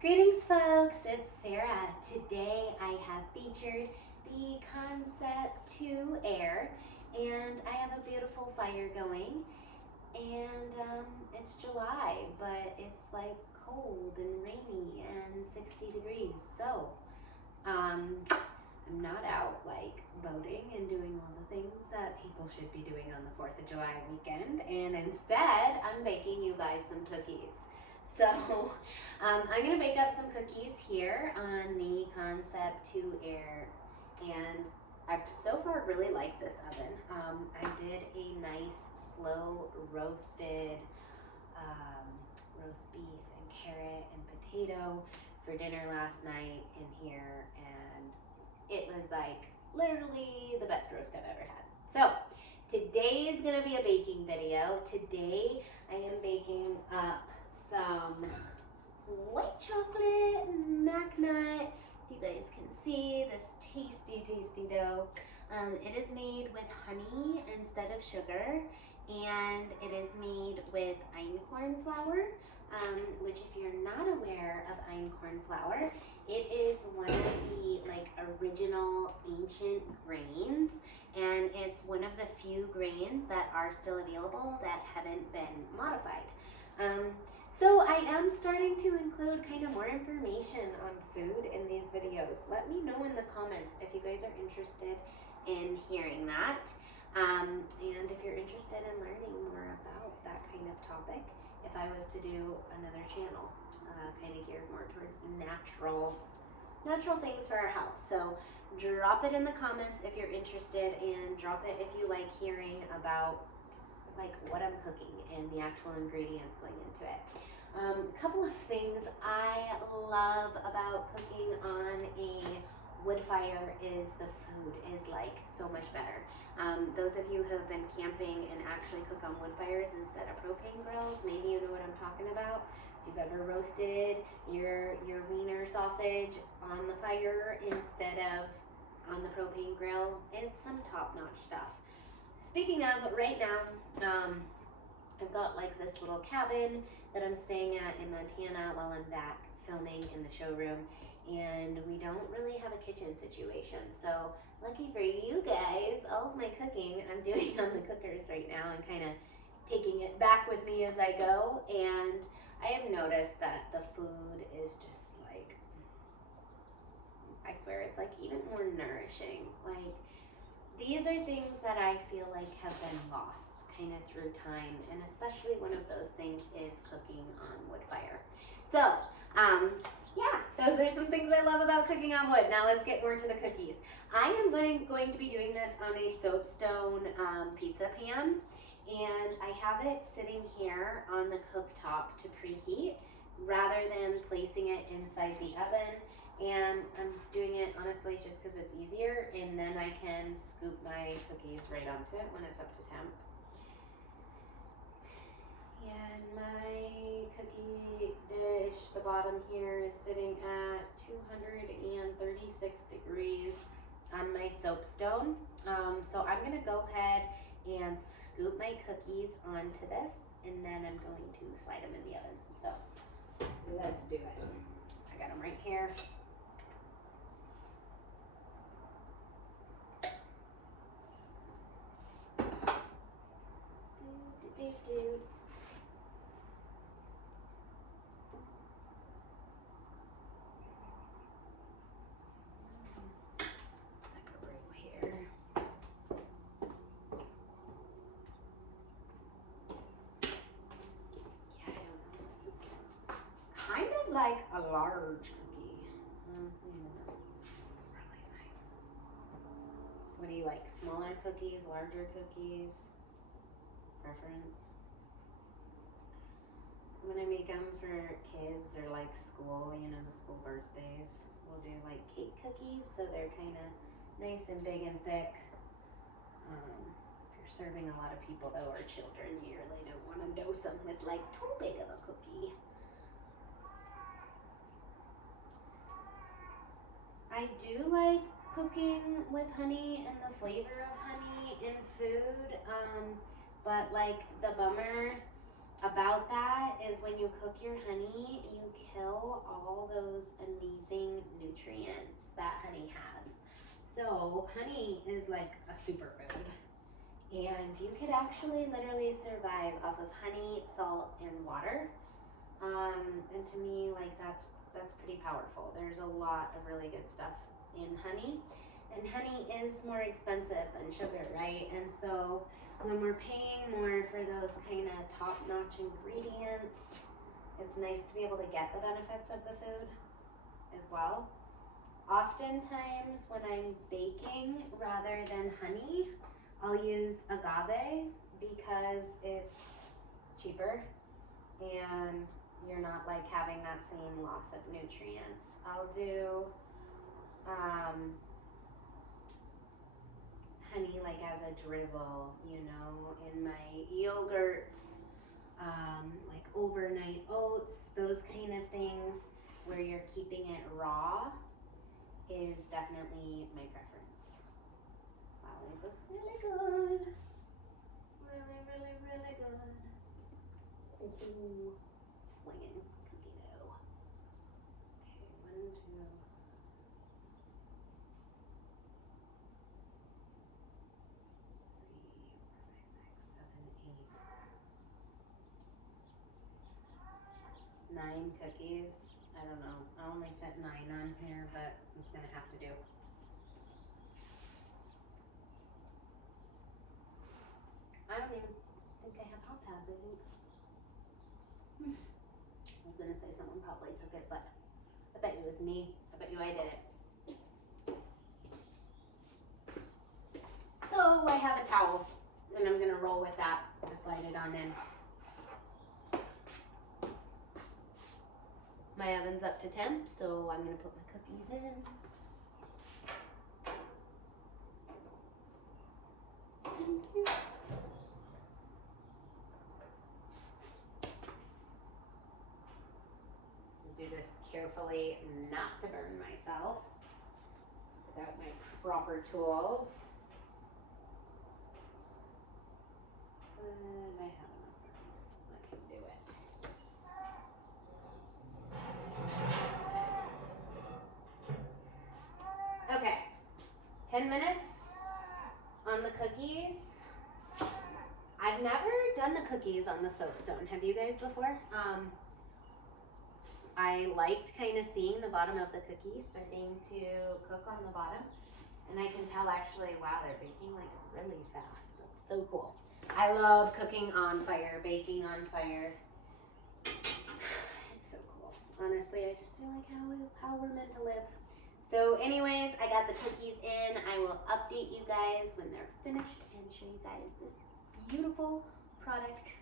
Greetings folks, it's Sarah. Today I have featured the Concept 2 Air and I have a beautiful fire going and it's July but it's like cold and rainy and 60 degrees so I'm not out like boating and doing all the things that people should be doing on the 4th of July weekend, and instead I'm baking you guys some cookies. So I'm gonna bake up some cookies here on the Concept 2 Air, and I've so far really liked this oven. I did a nice slow roasted roast beef and carrot and potato for dinner last night in here, and it was like literally the best roast I've ever had. So today is gonna be a baking video. Today I am baking up some white chocolate mac nut. If you guys can see this tasty dough. It is made with honey instead of sugar, and it is made with einkorn flour, which if you're not aware of einkorn flour, it is one of the like original ancient grains, and it's one of the few grains that are still available that haven't been modified. So I am starting to include kind of more information on food in these videos. Let me know in the comments if you guys are interested in hearing that. And if you're interested in learning more about that kind of topic, if I was to do another channel, kind of geared more towards natural things for our health. So drop it in the comments if you're interested, and drop it if you like hearing about like what I'm cooking and the actual ingredients going into it. A couple of things I love about cooking on a wood fire is the food is like so much better. Those of you who have been camping and actually cook on wood fires instead of propane grills, maybe you know what I'm talking about. If you've ever roasted your wiener sausage on the fire instead of on the propane grill, it's some top-notch stuff. Speaking of, right now, I've got like this little cabin that I'm staying at in Montana while I'm back filming in the showroom, and we don't really have a kitchen situation. So lucky for you guys, all of my cooking I'm doing on the cookers right now and kind of taking it back with me as I go. And I have noticed that the food is just like, I swear it's like even more nourishing. Like these are things that I feel like have been lost kind of through time, and especially one of those things is cooking on wood fire. So, yeah, those are some things I love about cooking on wood. Now let's get more to the cookies. I am going to be doing this on a soapstone pizza pan, and I have it sitting here on the cooktop to preheat rather than placing it inside the oven. And I'm doing it honestly just because it's easier, and then I can scoop my cookies right onto it when it's up to temp. And my cookie dish, the bottom here, is sitting at 236 degrees on my soapstone. So I'm gonna go ahead and scoop my cookies onto this, and then I'm going to slide them in the oven. So let's do it. I got them right here. Do. Second row here. Yeah, I don't know. This is kind of like a large cookie. It's probably fine. What do you like? Smaller cookies, larger cookies? Preference? I'm gonna make them for kids or like school, you know, the school birthdays. We'll do like cake cookies, so they're kind of nice and big and thick. If you're serving a lot of people though, or children, you really don't want to dose them with like too big of a cookie. I do like cooking with honey and the flavor of honey in food, but like the bummer about that is when you cook your honey, you kill all those amazing nutrients that honey has. So honey is like a superfood. And you could actually literally survive off of honey, salt, and water. And to me, like that's pretty powerful. There's a lot of really good stuff in honey. And honey is more expensive than sugar, right? And so when we're paying more for those kind of top-notch ingredients, it's nice to be able to get the benefits of the food as well. Oftentimes when I'm baking, rather than honey, I'll use agave because it's cheaper and you're not like having that same loss of nutrients. I'll do honey like as a drizzle, you know, in my yogurts, like overnight oats, those kind of things where you're keeping it raw is definitely my preference. Wow, these look really good. Really, really, really good. Ooh, flinging cookie dough. Okay, 1, 2, 3, 4, 5, 6, 7, 8. 9 cookies. I don't know. I only fit 9 on here, but it's gonna have to do. I don't even think I have hot pads, I think. I was gonna say someone probably took it, but I bet it was me. I bet you I did it. So I have a towel, and I'm gonna roll with that to slide it on in. My oven's up to temp, so I'm gonna put my cookies in. Do this carefully, not to burn myself without my proper tools. And I have enough room. I can do it. Okay, 10 minutes on the cookies. I've never done the cookies on the soapstone. Have you guys before? I liked kind of seeing the bottom of the cookie starting to cook on the bottom. And I can tell actually, wow, they're baking like really fast. That's so cool. I love cooking on fire, baking on fire. It's so cool. Honestly, I just feel like how we're meant to live. So anyways, I got the cookies in. I will update you guys when they're finished and show you guys this beautiful product